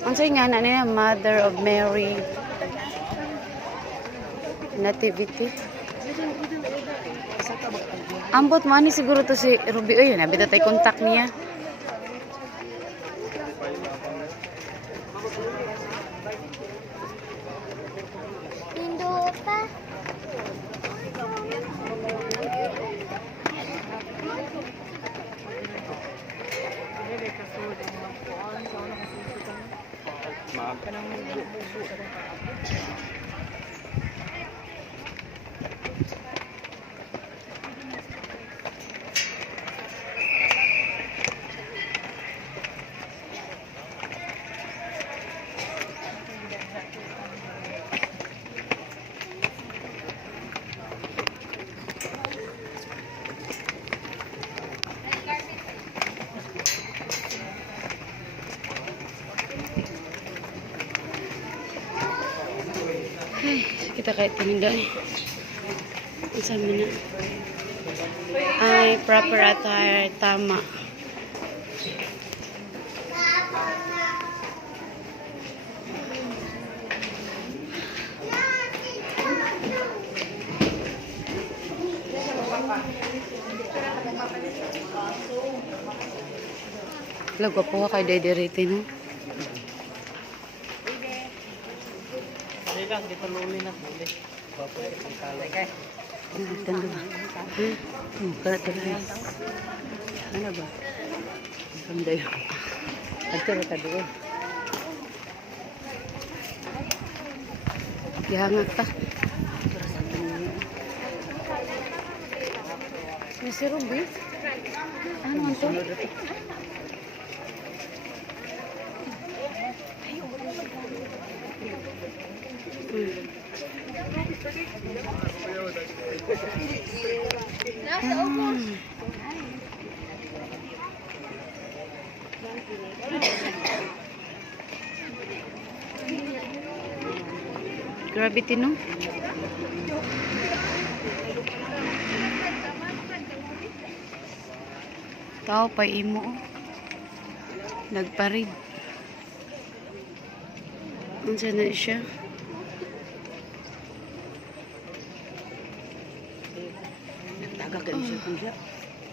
Ang say nga na niya, Mother of Mary Nativity. Ambot mo ni siguro to si Ruby. Uy, nabito tayo contact niya. Indo pa. Ay, kita kahit tininda eh. Ang sabi na. Ay, proper attire. Tama. Lago po kay Dederete, no? Lang, di paluli na. Tanda ba? Karat ka guys. Ano ba? Tanda yun. Nagtira ka doon. Ihangat ka. Si Ruby? Ano ang to? Gravity, no? Tao pa imo. Nagparid. Ang sana siya. Tagak ka siya kung siya.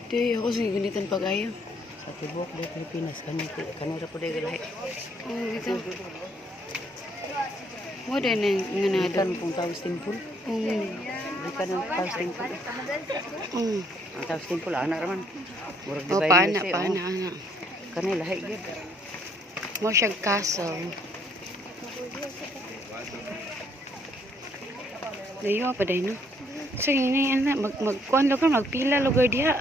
Di, ako sa ganitan pag-ayo. Sa tibok ng Pilipinas, kanira po dahil lahi. Oh, dito. Mo din nga na Ikan pong Taos Temple. Ikan ng Taos Temple. Ang Taos Temple, anak naman. Oh, paana, ana. Kanila lahi yun. Mo siyang castle. Layo pa dahil, no? So, yun na, magkuhan lugar, magpila lugar diha.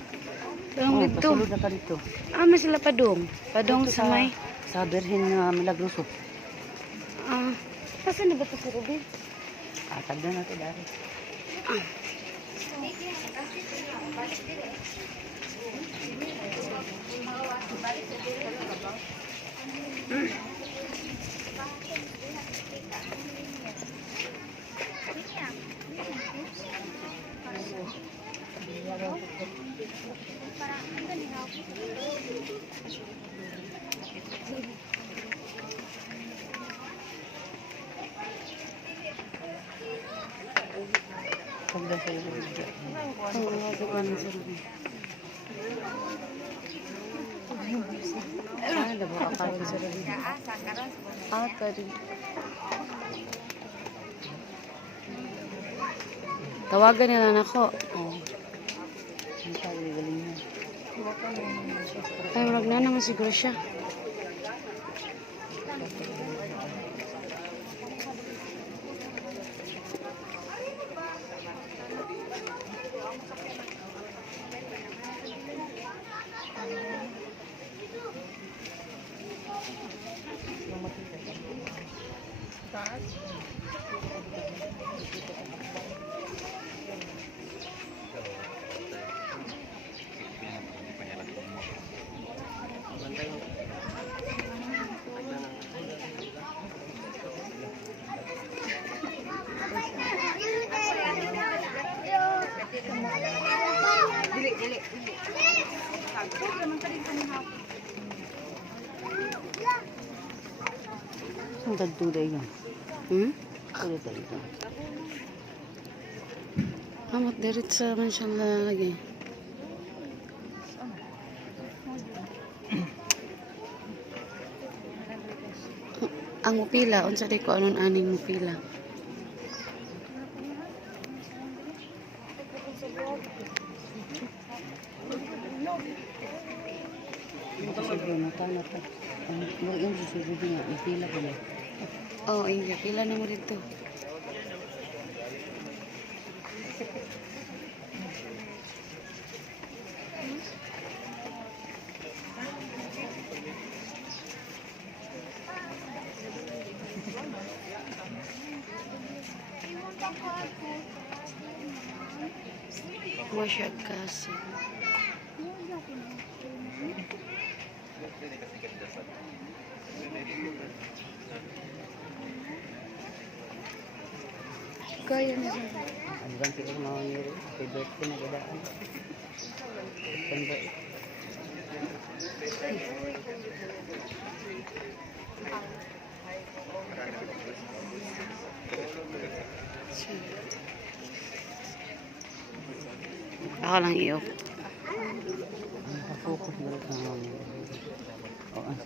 Ang dito. Pasulod na ka dito. May sila padong. Padong sa may... Sa Birhen Milagroso. Saan na ba ito si Ruby? Tagda natin dahil. Tagda sa iyo. Dabo ka pa sa Ruby. Tadi. Tawagan nila na ako. Ay, wag na naman siguro siya. Ang dadulay yan. Hmm? Ulit tayo ito. Amat diretsa man siya lalagay. Ang mupila, unsa di ko anon aning mupila. Ito siguro natana pa. Ang yung siguro nga, ipila ko na. Oh, iya, pila na mo dito. Wasyag kasi. Kaya na siya. Ano bang siguro mga niro? Favorite ko na gadaan. September. Ako lang iyo. Ang focus mo sa mga niro. O, ang